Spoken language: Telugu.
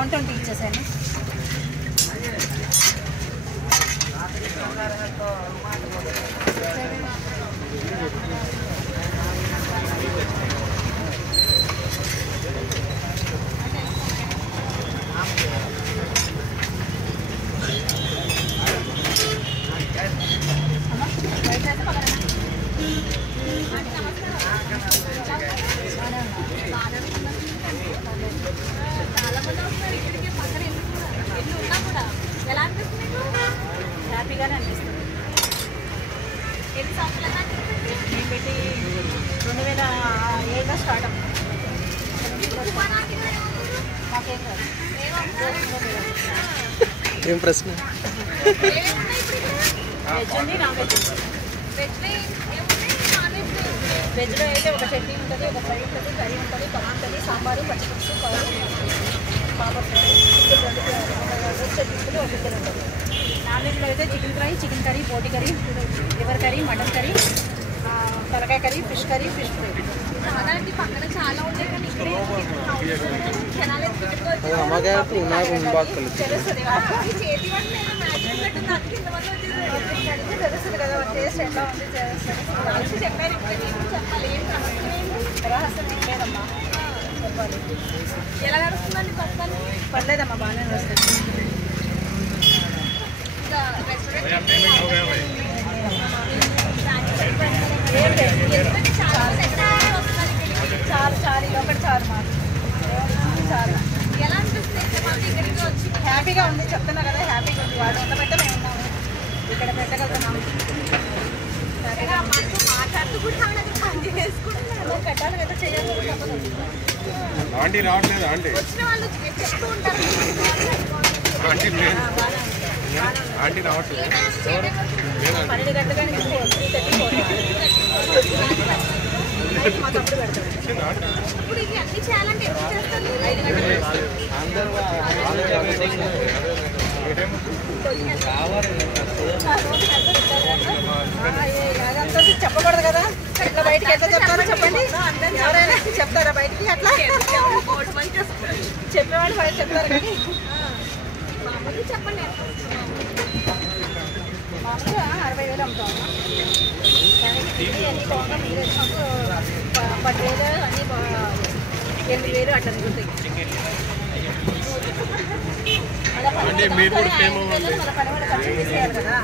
120 ఇచ్చేసాను. హ్యాపీగానే అనిపిస్తుంది. నేను పెట్టి 2007లో స్టార్ట్ అవ్వండి. మాకేం కాదు. ఏం ప్రశ్న? వెజ్ ఉంది, నాన్ వెజ్ ఉంది. వెజ్లో అయితే ఒక చట్నీ ఉంటుంది, ఒక ఫ్రై ఉంటుంది, కర్రీ ఉంటుంది, పప్పు ఉంటుంది, సాంబారు, పచ్చిపులుసు, పాపడ్, చట్నీ ఉంటుంది, ఒక చికెన్ ఉంటుంది. నాన్ వెజ్లో అయితే చికెన్ ఫ్రై, చికెన్ కర్రీ, పోటీ curry, liver curry, mutton curry, తలకాయ curry, fish curry, fish fry. పక్కన చాలా ఉంటాయి కానీ తెలుస్తుంది కదా టేస్ట్ ఎట్లా ఉంది చెప్పారు. చెప్పాలి ఏం రహస్యం ఏం లేదమ్మా, చెప్పాలి. ఎలా నడుస్తుందండి పక్కన? పర్లేదమ్మా, బాగానే నడుస్తుంది. చాలు ఒకటి చాలు మాకు చాలు. ఎలా అనిపిస్తుంది ఇక్కడికి వచ్చి? హ్యాపీగా ఉంది, చెప్తున్నా కదా, హ్యాపీగా ఉంది. వాళ్ళు ఉండబట్టే మేము ఉన్నాము, ఇక్కడ పెట్టగలుగుతున్నాము. మాట్లాడుతూ కూడా పని చేసుకుంటున్నారు. కట్టాలి కదా, చేయాలి. వచ్చిన వాళ్ళు చెప్తూ ఉంటారు 12 గంటల కానీ 3:30 మా తప్పుడు పెడతాడు. ఇప్పుడు ఇది అన్ని చేయాలంటే ఎప్పుడు చేస్తారు? 5 గంటలు అదంతా చెప్పకూడదు కదా, ఇట్లా బయటికి ఎట్లా చెప్తారో చెప్పండి. ఎవరైనా చెప్తారా బయటికి? అట్లా చెప్పేవాళ్ళు బయట చెప్తారు కానీ చెప్పండి. మామూలుగా 60,000 అమ్ముతాము. అన్నీ బాగా మీరు మాకు 10,000 అన్నీ 8,000 అట్లా మిగులుతాయి. మళ్ళీ పడవలు ఖర్చు తీసేయాలి కదా.